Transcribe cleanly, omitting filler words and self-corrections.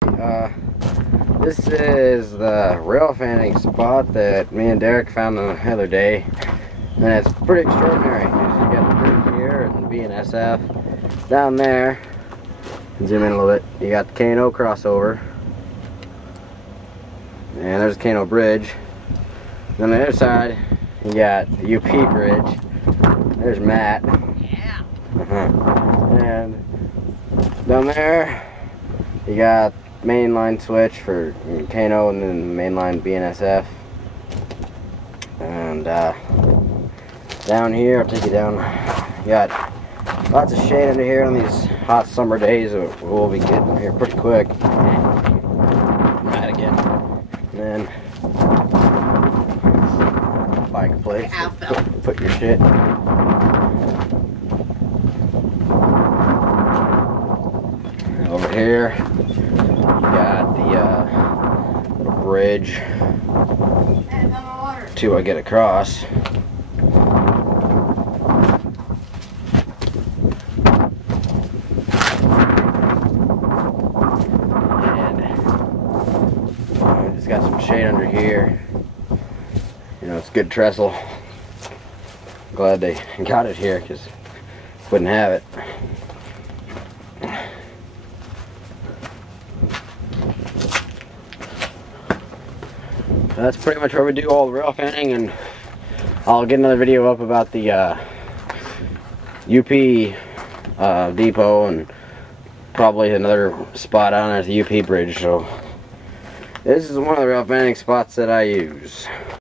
This is the Railfanning spot that me and Derek found the other day, and it's pretty extraordinary because you got the bridge here and BNSF down there. Zoom in a little bit. You got the K&O crossover, and there's the K&O Bridge. And on the other side, you got the UP Bridge. There's Matt. Yeah. And down there, you got mainline switch for K&O and then mainline BNSF. And down here, I'll take you down. You got lots of shade under here on these hot summer days. We'll be getting here pretty quick. Right again. And then bike place. Put your shit. Over here, you got the little bridge till I get across. And just got some shade under here. You know, it's good trestle. Glad they got it here because wouldn't have it. That's pretty much where we do all the Railfanning, and I'll get another video up about the UP depot and probably another spot on at the UP bridge. So this is one of the Railfanning spots that I use.